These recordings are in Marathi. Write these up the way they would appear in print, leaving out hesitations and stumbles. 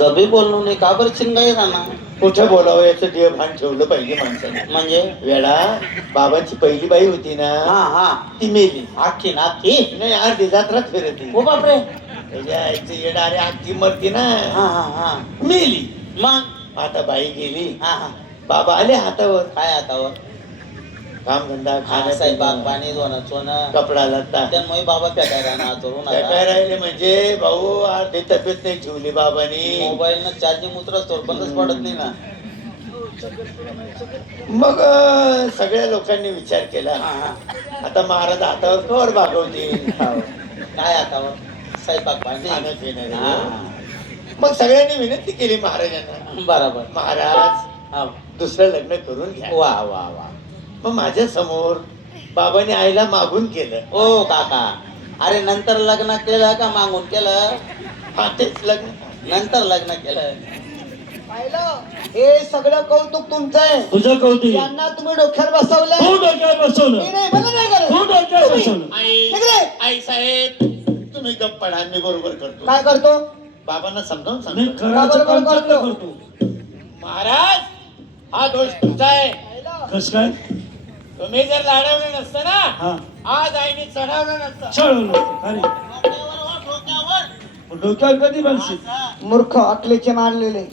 कभी बोललो नाही का बरं चिंगाई राहणार. कुठं बोलावं याचं देव भान ठेवलं पाहिजे माणसाने. म्हणजे वेळा बाबाची पहिली बाई होती ना, हा हा ती मेली. आखी ना आखी. नाही अर्धी जात्रात फिरती. ओ बापरे. त्याच्या आईचं येणारे आखी मरती ना, हा हा हा. मेली. मग आता बाई गेली, हा हा. बाबा आले हातावर. काय हातावर. काम धंदा खाणं स्वयंपाक पाणी धुणं चोणं कपडा लत्ता त्यामुळे बाबा काय राहणार चोरून काय काय राहिले म्हणजे भाऊ अर्धी तब्येत नाही ठेवली बाबानी. मोबाईल न चार्जिंग उतरच तर बंदच पडत नाही ना. मग सगळ्या लोकांनी विचार केला, हा हा. आता महाराज हातावर कवर भागवतील. काय हातावर स्वयंपाक पाणी. खाणं पिणं हा. मग सगळ्यांनी विनंती केली महाराजांना, बरोबर. महाराज हा. दुसरं लग्न करून घ्या. वा वा वा. मग माझ्या समोर बाबाने आईला मागून केलं. ओ काका, अरे नंतर लग्न केलं का मागून केलं. हा तेच लग्न. नंतर लग्न केलं. हे सगळं कौतुक तुमचं आहे. तुझं कौतुक. यांना तुम्ही डोक्यावर बसवलं. तू डोक्यावर बसवलं. मी नाही, मला नाही करत. तू डोक्यावर बसवलं. आई साहेब तुम्ही गप्प पडा, मी बरोबर करतो. काय करतो. बाबांना समजावून नाही, सांगतो. करायचं काम बरोबर चांगलं करतो. करतो. महाराज हा दोष तुमचा आहे. कस काय. तुम्ही जर लाडवलं नसतं ना, हा आज आईने चढवलं नसतं. चढवलं होतं. अरे डोक्यावर कधी बनशील. मूर्ख अकलेचे मारलेले.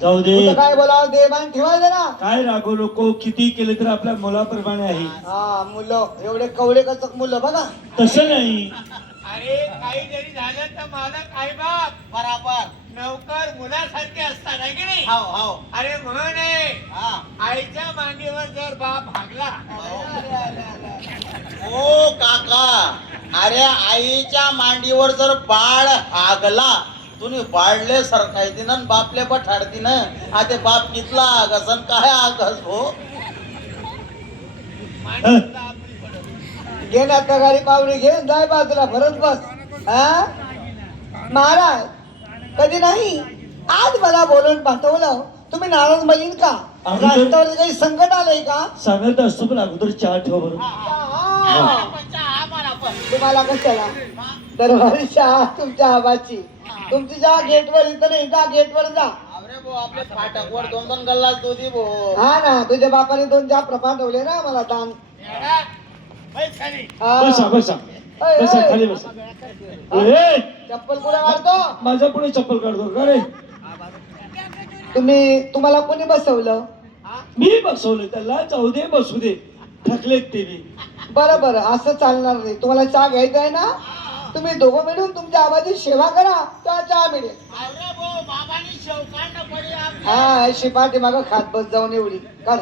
जाऊ दे. कुठं काय बोलावं देवान ठेवायचं ना. काय रागो नको, किती केलं तर आपल्या मुलाप्रमाणे आहे. हा मुलं एवढे कवडे कचक मुलं बघा. तसं नाही. अरे काही जरी झालं तर मालक आई बाप बराबर. नौकर मुलासारखे असतात आहे की नाही. हाव हाव. अरे म्हण आहे, हा. आईच्या मांडीवर जर बाप भागला, ओ काका, अरे आईच्या मांडीवर जर बाळ हागला तुम्ही बाळले सरकायती ना बापले बठाडती ना. आता बाप कितला आगस आणि काय आगस हो. घे ना तगारी पावडी घे जाय बाजूला भरत बस. हा महाराज कधी नाही, आज मला बोलून पाठवलं. तुम्ही नाराज बहीण का. अगोदर- राष्ट्रावर काही संकट आलंय का. सांगत असतो पण अगोदर चहा ठेव बरं. तुम्हाला कशाला दरबारी चहा तुमच्या आबाची. तुमची चहा गेटवर इथं नाही, जा गेटवर जा. अरे भाऊ आपले फाटकवर दोन दोन गल्लास दोधी भाऊ. हा ना तुझ्या बापाने 2 चहा प्रपाठवले ना मला दान. हा. बसा बसा ओय, बसा ओय. खाली बसा. ए, चप्पल कुठे मारतो. माझ्या पुढे चप्पल काढतो का रे. तुम्हाला कोणी बसवलं. मी बसवलं त्याला. जाऊ दे बसू दे. थकलेत ते मी. बरं बरं असं चालणार नाही. तुम्हाला चहा घ्यायचा आहे ना, तुम्ही दोघं मिळून तुमच्या आबाची सेवा करा, तर चहा मिळेल. अरे भाऊ बाबांनी शेव काढणं पडे आपल्या. हा शिपाटी माग खात बस जाऊन एवढी काढ.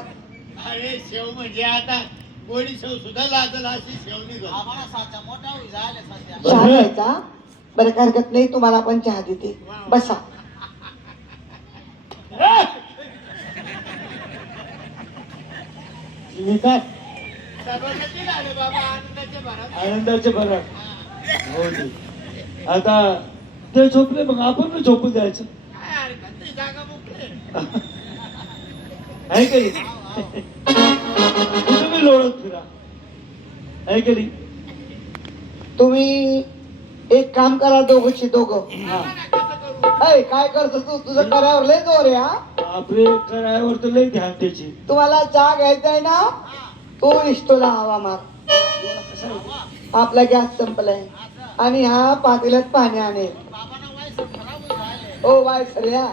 अरे शेव म्हणजे आता गोडी शेव सुद्धा लागल अशी शेव निघत. आम्हाला साचा मोठा होई झाले सध्या. चहा घ्यायचा. बरं काय हरकत नाही, तुम्हाला पण चहा देते. बसा. विकास सभासदी झाले बाबा आनंदाच्या भरात. आनंदाचे बरं. हो दे. आता ते झोपले मग आपण पण झोपू द्यायचं. काय हरकत नाही, जागा मोकळी. आहे का नाही. तुम्ही लोळत फिरा. आहे का नाही. तुम्ही एक काम करा दोघंची दोघं. हा. अय काय करतो तू. तुझं करावर लय जोर आहे. हा आपले करायवर तर लई ध्यान त्याची. तुम्हाला चहा घ्यायचा आहे ना, तो इष्टोला हवा मार. आपला गॅस संपलाय आणि हा पातेल्यात पाणी आणेल. बाबांना वाईस खराब होई झाले. ओ वाय सर्या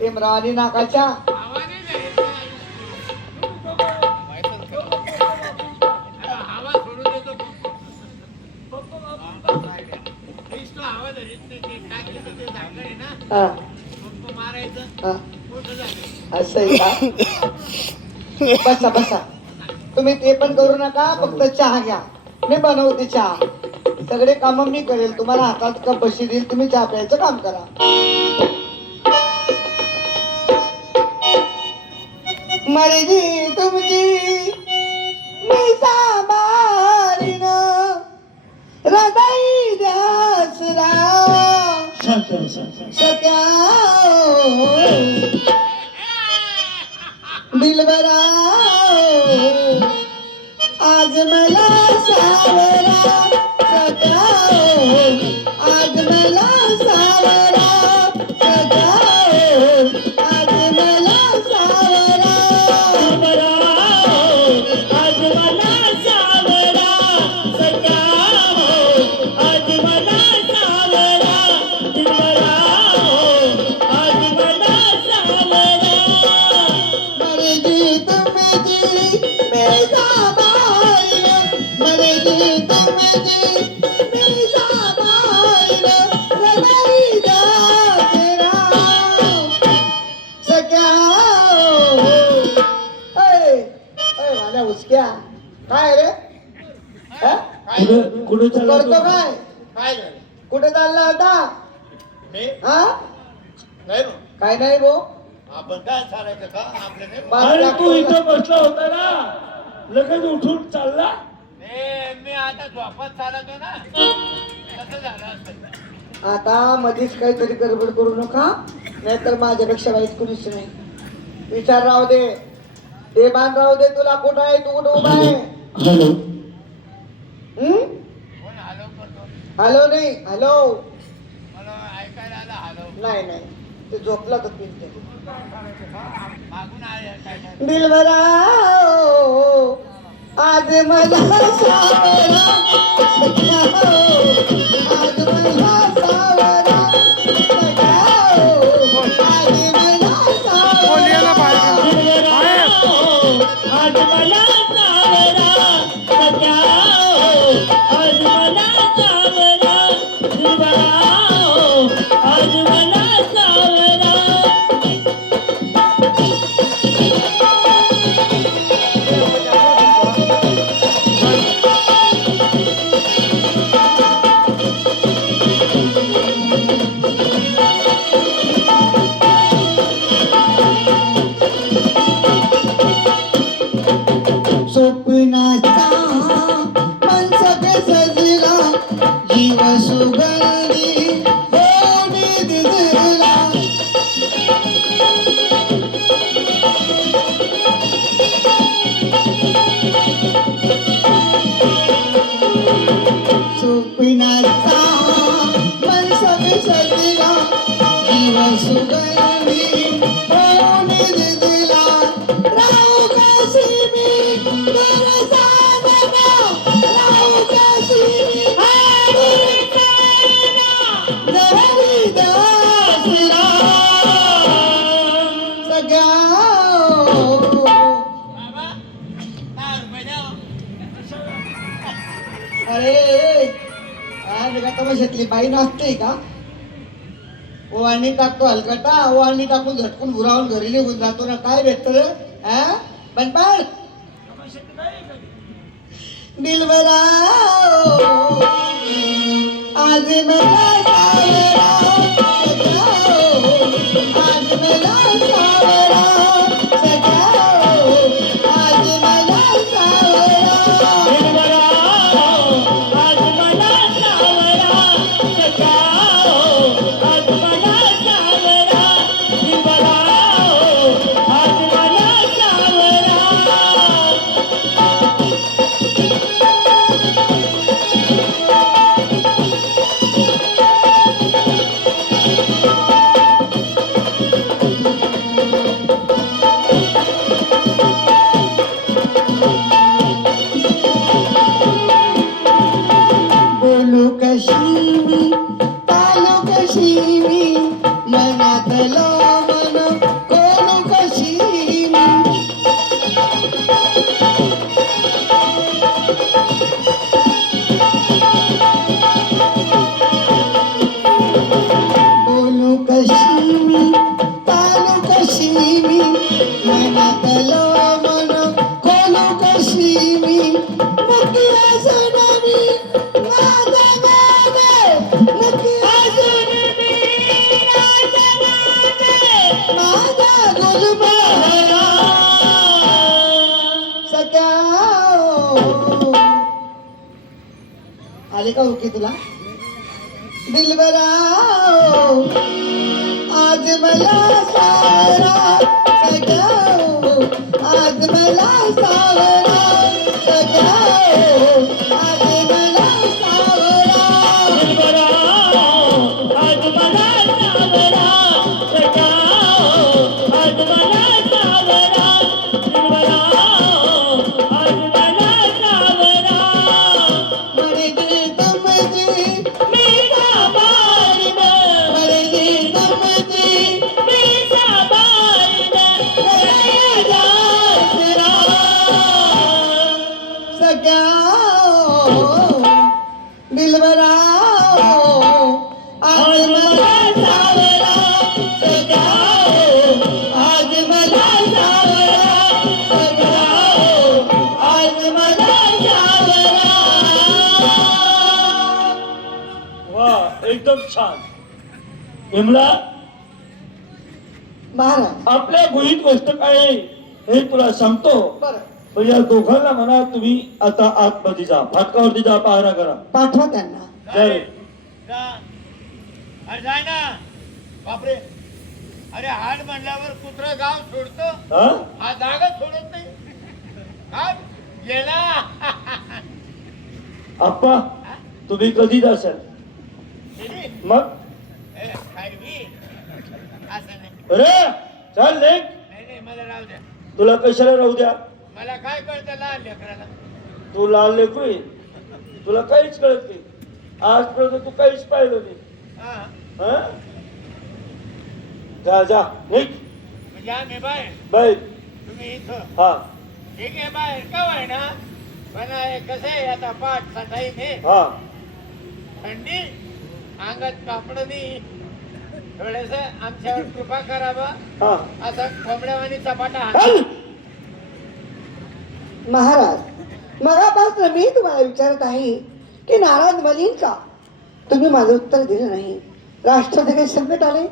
टेमरावानी नाकाच्या. आवाजही नाही येत. हवा सोडून देतो. नुसतं हवा धरीत नाही. ते टाकीचं ते झाकण आहे ना, हा पंप मारायचं, हा मोठं झालं. असं आहे का. बसा बसा. तुम्ही ते पण करू नका, फक्त चहा घ्या. मी बनवते चहा. सगळे काम मी करेल. तुम्हाला हातात कप बशी देईल, तुम्ही चहा प्यायचं काम करा. मर्जी तुमची मी सांभाळीन, हृदय द्यासरा शांत शांत. सत्या दिलबरा आज मला सावरा सत्या आज मला सावरा सत्या काय रे हा? काय कुठे तू चालला करतो तू? काय काय झालं कुठे चालला आता मी हा नाही भाऊ. काय नाही भाऊ आपण काय चालायचं का आपलं नाही भाऊ. बा- अरे तू इथं बसला होता ना लगेच उठून चालला. मी आता झोपत चालतो ना कसं झालं असतं आता मध्येच काहीतरी गडबड करू नका नाहीतर माझ्यापेक्षा वाईट कुणीच नाही विचार राहू दे देवान राहू दे तुला कुठं आहे तू कुठं उभा आहे हॅलो कोण हॅलो करतो हॅलो नाही हॅलो मला ऐकायला आलं हॅलो नाही नाही ते झोपला तर पिंटे मागून आले काय काय दिलबरा आज मला सावरा सख्या हो, आज मला सावरा सख्या हो, आज मला सावरा आज मला सावरा सख्या हो, आज मला सावरा दिलबरा हो, आज मला सावरा. स्वप्नाचा मनसक सजला जीव सुगंधी होणी दिसला स्वप्नाचा मनसक सजला जीव सुगंधी होणी दिसला राहू कशी मी दरसाना राहू कशी मी दरसाना दासला सगळ्या बाबा 10 रुपये द्या हो. अरे मी का तमाशातली बाई नाचते का ओवाळणी टाकतो हलकटा ओवाळणी टाकून झटकून उरावून घरी निघून जातो ना काय भेटत रे पण दिलबरा आज मला सावरा सख्या हो, आज मला सावरा सख्या हो, आज मला सावरा दिलबरा हो, आज मला सावरा सख्या हो, आज मला सावरा दिलबरा हो, आज मला सावरा. बोलू कशी मी चालू कशी मी मनातलो मन कोणू कशी मी बोलू कशी मी चालू कशी मी मनातलो मन कोणू कशी मी नक्की असून मी माझा माझे नक्की असून मी माझा माझे माझा गुलबरा सख्या हो. आले का ओके तुला दिलबरा हो, आज मला सावरा सख्या हो, आज मला सावरा सख्या हो, आज मला सावरा दिलबरा हो, आज मला सावरा सख्या हो, आज मला सावरा दिलबरा हो, आज मला सावरा. मरे दिल दमजी मी साबार मरे दिल दमजी मी साबार छान. विमला, महाराज आपल्या गुहीत गोष्ट काय आहे हे तुला सांगतो. बरं पण या दोघांना म्हणा तुम्ही आता आतमध्ये जा, फाटकावरती जा, पहारा करा. पाठवा त्यांना. चल. जा. अरे जाय ना. बापरे. अरे हाड म्हणल्यावर कुत्रा गाव सोडतो, हा? हा जागा सोडत नाही. काय गेला. आप्पा, तुम्ही कधी जाशाल? गेली? मग ए, खाडवी. असं नाही. अरे चल लेक, नाही नाही, मला राहू द्या. तुला कशाला राहू द्या? मला काय कळतं लहान लेकराला. तू लाल लेकरू आहे, तुला काहीच कळत नाही. आजपर्यंत तू काहीच पाहिलं नाही. हा. हा? जा जा निघ म्हणजे आम्ही बाहेर, बाई. तुम्ही इथं. हा ठीक आहे बाहेर का आहे ना. पण हे कसं आहे आता पाठ टाईम आहे, हा थंडी, अंगात कापड नाही. थोडस आमच्यावर कृपा करावा. हा. असा कोंबड्यावानी चपाटा चल. महाराज मगापासून मी तुम्हाला विचारत आहे की नाराज मलिन का. तुम्ही माझं उत्तर दिलं नाही. राष्ट्रात काही संकट आले,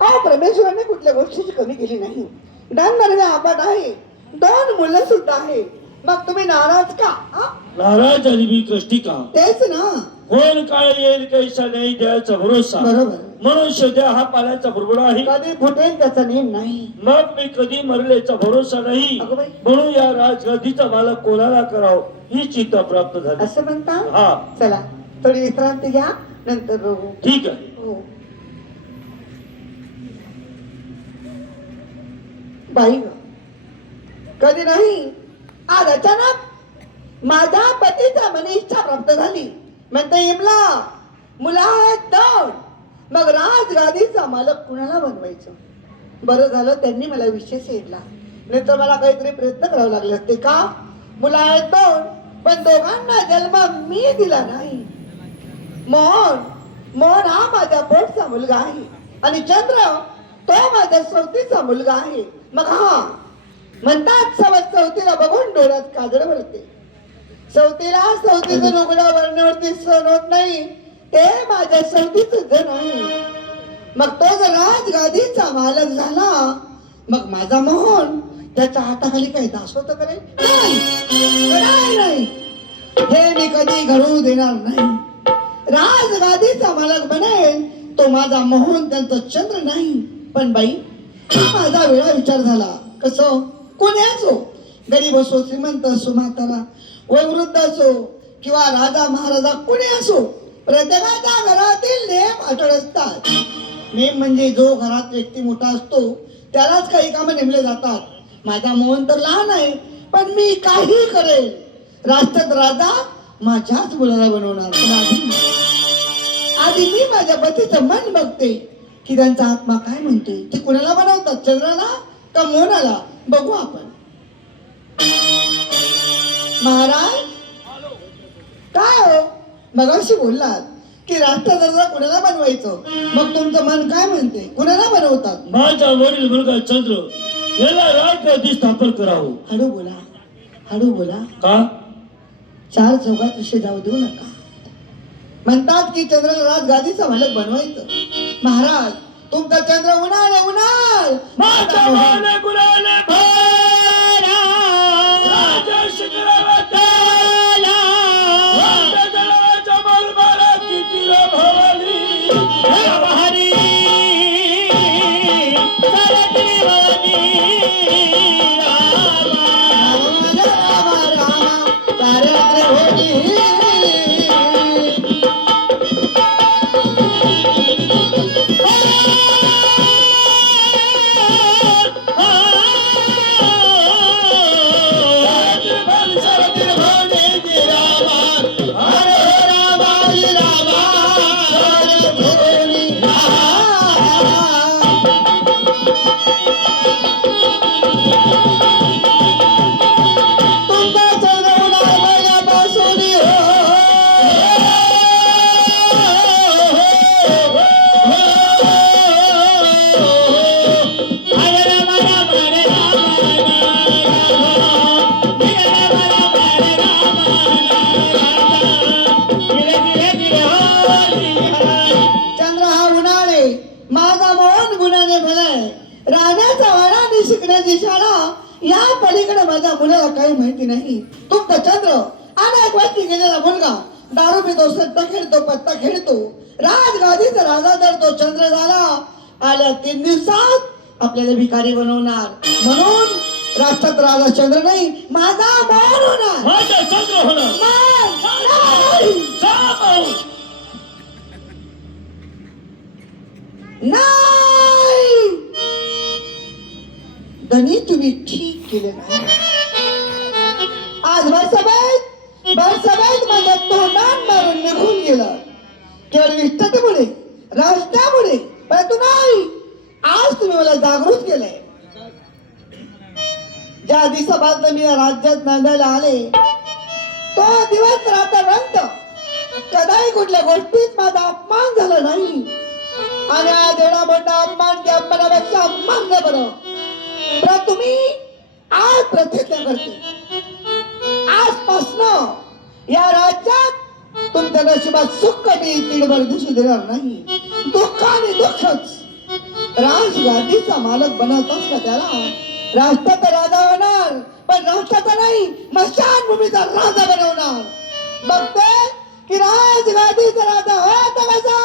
अहो परमेश्वराने कुठल्या गोष्टीची कमी केली नाही. दानधर्म आपट आहे, 2 मुलं सुद्धा आहे, मग तुम्ही नाराज का हा? नाराज आणि मी कष्टी का? तेच ना. कोण काय येईल कैसा नाही द्यायचा भरोसा. बरोबर. मनुष्य द्या हा पाण्याचा बुडबुडा आहे. कधी फुटेल त्याचा नेम नाही. मग मी कधी मरल्याचा भरोसा नाही. अगं बाई. म्हणून या राजगादीचा मला कोणाला करावं ही चिंता प्राप्त झाली. असं म्हणता. हा चला थोडी विश्रांती घ्या, नंतर बघू. ठीक आहे. हो. बाई ग, कधी नाही आज अचानक माझ्या पतीचा मनी इच्छा प्राप्त झाली. म्हणते इमला मुला आहेत 2, मग राजगादीचा मालक कुणाला बनवायचं. बरं झालं त्यांनी मला विषय सेडला, नाही तर मला काहीतरी प्रयत्न करावे लागले असते. का मुला आहेत 2, पण दोघांना जन्म मी दिला नाही. मोहन हा माझ्या पोटचा मुलगा आहे आणि चंद्र तो माझ्या सवतीचा मुलगा आहे. मग हा म्हणतात सवत सवतीला बघून डोळ्यात काजळ भरते. सवतीचं लुगडा वरण्यावरती सण होत नाही, ते माझ्या सवतीच जण आहे. मग तो जर राजगादीचा मालक झाला, मग माझा मोहन त्याच्या हाताखाली काही दासवत करेल? नाही, हे मी कधी घडवू देणार नाही. राजगादीचा मालक बनेल तो माझा मोहन, त्यांचा चंद्र नाही. पण बाई हा माझा वेळा विचार झाला. कसं कोणी असो, गरीब असो, श्रीमंत असो, म्हातारा वयोवृद्ध असो किंवा राजा महाराजा कोणी असो, प्रत्येकाच्या घरातील नेम अटळ असतात. नेम म्हणजे जो घरात व्यक्ती मोठा असतो त्यालाच काही कामं नेमले जातात. माझा मोहन तर लहान आहे, पण मी काही करेल. राष्ट्रात राजा माझ्याच मुलाला बनवणार. पण आधी मी माझ्या पतीचं मन बघते की त्यांचा आत्मा काय म्हणते. ते कुणाला बनवतात, चंद्राला का मोहनाला? बघू आपण. महाराज काय हो, मगाशी बोललात की राष्ट्रदर्जा कुणाला बनवायचं, मग तुमचं मन काय म्हणते, कुणाला बनवतात? माझा वडील मुलगा चंद्र याला राजगादी स्थापन करावं. हळू बोला, हळू बोला. का? 4 चौघात विषय जाऊ देऊ नका. म्हणतात की चंद्राला राजगादीचा मालक बनवायचं. महाराज तुमचा चंद्र उन्हाळ माझा वाले गुलाले भारा राजा शिखराला ताला राजा जलाच्या बलबाला कितीला भवानी भवानी सारत्री भवानी रामा रामा सारे होती. राहण्याचा वाडा आणि शिकण्याची शाळा या पलीकडे माझ्या मुलाला काही माहिती नाही. तुमचा चंद्र अनेक वाटली गेलेला मुलगा दारू पितो, सट्टा खेळतो, पत्ता खेळतो. राजगादीचा राजा जर तो चंद्र झाला, आल्या 3 दिवसात आपल्याला भिकारी बनवणार. म्हणून राष्ट्रात राजा चंद्र नाही, माझा मान होणार. माझा चंद्र होणार. मान नाही. नाही धनी, तुम्ही ठीक केलं नाही. आज भरसभेत माझ्या तोंडात मारून निघून गेलं. केवळ विष्ठतेमुळे, राष्ट्रामुळे, परंतु नाही, आज तुम्ही मला जागृत केलंय. ज्या दिवसापासून मी या राज्यात नांदायला आले, तो दिवस रात्रपर्यंत कदाही कुठल्या गोष्टीत माझा अपमान झाला नाही. आणि आज एवढा मोठा अपमान की अपमानापेक्षा अपमान न बरं, परंतु मी आज प्रतिज्ञा करते, आजपासनं या राज्यात तुमच्या नशिबात सुख मी तिडभर दिसू देणार नाही. दुःख आणि दुःखच. राजगादीचा मालक बनवतोस का त्याला? राष्ट्राचा राजा होणार, पण राष्ट्राचा नाही, मशानभूमीचा राजा बनवणार. बघते की राजगादीचा राजा होता कसा.